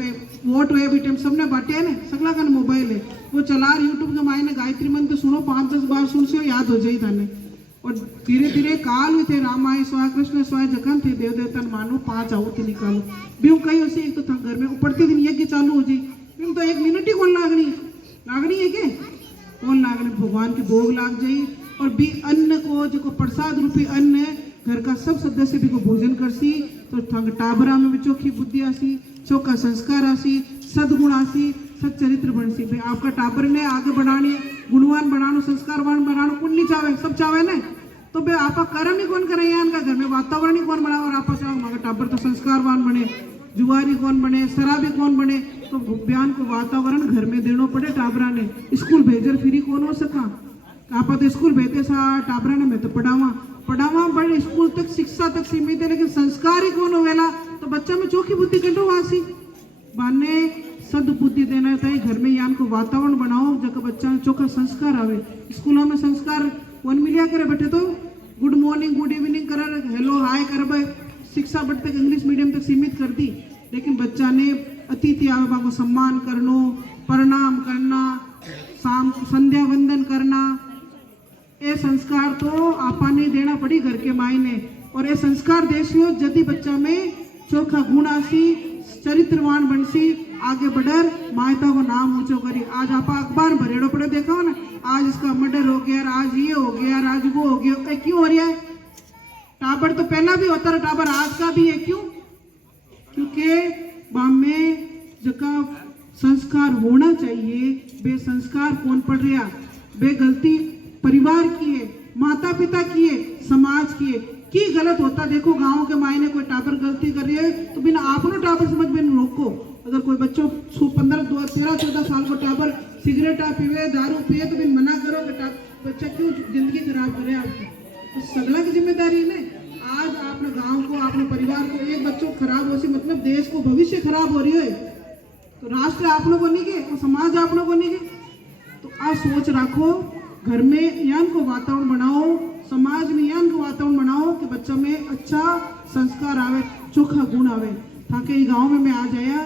वोट हुए भी टाइम सबने बांटे है ना सगला का मोबाइल है वो चला यूट्यूब के मायने गायत्री मंत्र सुनो 5-10 बार सुन से याद हो जाए थाने, और धीरे धीरे काल हुए थे रामाय स्वाय कृष्ण स्वाय जखन थे देव देवता मानो 5 आहुति निकालो भी कहीं उसे एक तो था घर में पड़ते दिन यज्ञ चालू हो जाए भी तो 1 मिनट ही कौन लागनी है क्या कौन लागनी भगवान के भोग लाग जाये, और भी अन्न को जो प्रसाद रूपी अन्न है घर का सब सदस्य भी को भोजन करसी तो थंग टाबरा में भी चोखी बुद्धि आसी चोखा संस्कार आसी सदगुण आसी सच्चरित्र बनसी भाई आपका टाबर ने आगे बढ़ाने गुणवान बनानो संस्कारवान बनानो पुण्य चावे सब चावे ना, तो भाई आपका कर्म ही कौन करे यहाँ का घर में वातावरण ही कौन बना और आप चाहो मगर टाबर तो संस्कारवान बने जुआरी कौन बने शराबी कौन बने, तो बयान को वातावरण घर में देना पड़े टाबरा ने स्कूल भेजर फ्री कौन हो सका आप तो स्कूल भेजते सा टाबरा ने मैं तो पढ़ावा बड़े स्कूल तक शिक्षा तक सीमित है लेकिन संस्कार ही कौन होवेला, तो बच्चा में चौकी बुद्धि कंडो वासी बाने सदबुद्धि देना चाहिए घर में यान को वातावरण बनाओ जब बच्चा में चौका संस्कार आवे, स्कूलों में संस्कार कौन मिलिया करे बैठे तो गुड मॉर्निंग गुड इवनिंग कर हेलो हाय कर भाई शिक्षा बट तक इंग्लिश मीडियम तक सीमित कर दी, लेकिन बच्चा ने अतिथि आवे को सम्मान करनो प्रणाम करना शाम संध्या वंदन करना ये संस्कार तो आपा ने देना पड़ी घर के मायने, और ये संस्कार देशियो यदि बच्चा में चोखा गुण आसी चरित्रवान बनसी आगे बढ़र मायता को नाम ऊंचो करी। आज आप अखबार भरेड़ो पड़े देखा हो ना आज इसका मर्डर हो गया आज ये हो गया आज वो हो गया, क्यों हो रहा है टाबर तो पहला भी होता रहा टाबर आज का भी है क्यों, क्योंकि बामे जका संस्कार होना चाहिए बे संस्कार कौन पढ़ रहा बे गलती परिवार की है माता पिता की है समाज की है की गलत होता देखो गांव के मायने कोई टाबर गलती कर रही है तो बिना आपनो टाबर समझ बिन रोको, अगर कोई बच्चों 15-13-14 साल को टाबर सिगरेट पीवे दारू पिए तो बिन मना करो कि बच्चा क्यों जिंदगी खराब करे आपकी, तो सगला की जिम्मेदारी है ना। आज आपने गांव को अपने परिवार को एक बच्चों खराब हो सी मतलब देश को भविष्य खराब हो रही है, तो राष्ट्र आप लोगों नहीं के और समाज आप लोगों नहीं के, तो आप सोच रखो घर में यान को वातावरण बनाओ समाज में यान को वातावरण बनाओ कि बच्चा में अच्छा संस्कार आवे चोखा गुण आवे, ताकि गांव में मैं आ जाया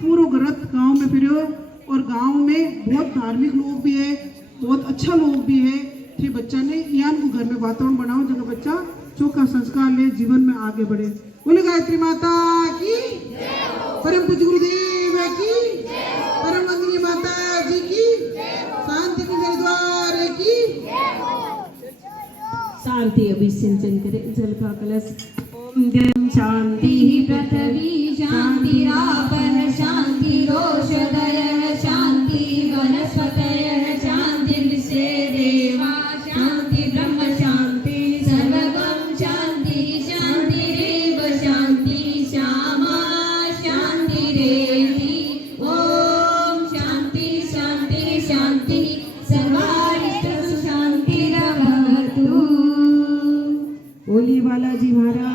पूरा गलत गांव में फिरो और गांव में बहुत धार्मिक लोग भी है बहुत अच्छा लोग भी है, फिर बच्चा ने यान को घर में वातावरण बनाओ जगह बच्चा चोखा संस्कार ले जीवन में आगे बढ़े। बोले गायत्री माता की परम पूज्य गुरुदेव की परम वंदनीय माता जी की शांति के द्वार की शांति। अभी सिंचन करें जल का कलश। ओम द्यं शांति पृथ्वी शांतिरापः शांतिरोषधयः शांति वनस्पतयः शांतिर्विश्वे देवा शांति ब्रह्म शांति सर्वगं शांति शांतिरेव शांति श्यामा शांतिरेति ओम शांति शांति शांति सर्वारिष्टसु शांतिर्भवतु। बोली बालाजी महाराज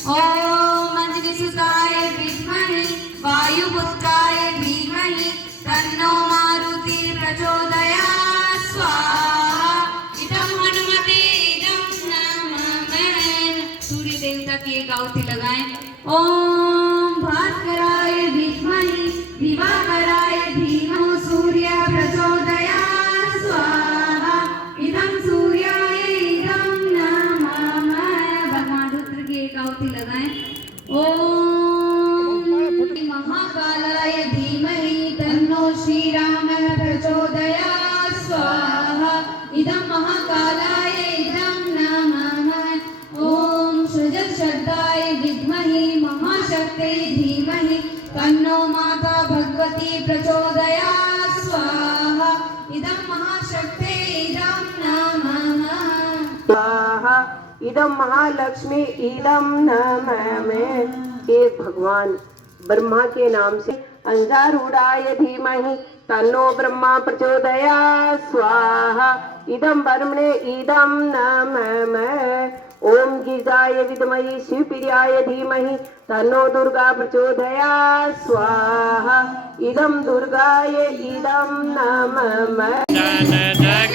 ओम अंजनीसुताय विद्महे वायुपुत्राय धीमहि तन्नो मारुति प्रचोदयात् स्वाहा इदं हनुमते इदं नमामि। सूर्य देवता की एक आहुति लगाएं। ओम भास्कराय विद्महे दिवाकराय धीमहि सूर्य प्रचोदयात् स्वाहा इदं सूर्याय इदं नमामि। भगवान रुद्र की एक आहुति लगाएं। ओम महाकालाय धीमहि तन्नो श्रीरामः प्रचोदयात् स्वाहा इदं महाकालाय इदं नमामि। ओम सृजशब्दाय विद्महे महाशक्त्यै धीमहि तन्नो माता भगवती प्रचोदयात् स्वाहा इदं महाशक्त्यै इदं नमामि। स्वाहा इदम महालक्ष्मी इदम नमामि। एक भगवान ब्रह्मा के नाम से अंजारूढ़ाय धीमहि तन्नो ब्रह्मा प्रचोदयात् स्वाहा इदम ब्रह्मणे इदम नमामि। ओम गिरिजाय विद्महि शिवप्रियाय धीमहि तन्नो दुर्गा प्रचोदयात् स्वाहा इदम दुर्गाय इदम नमामि। जन जग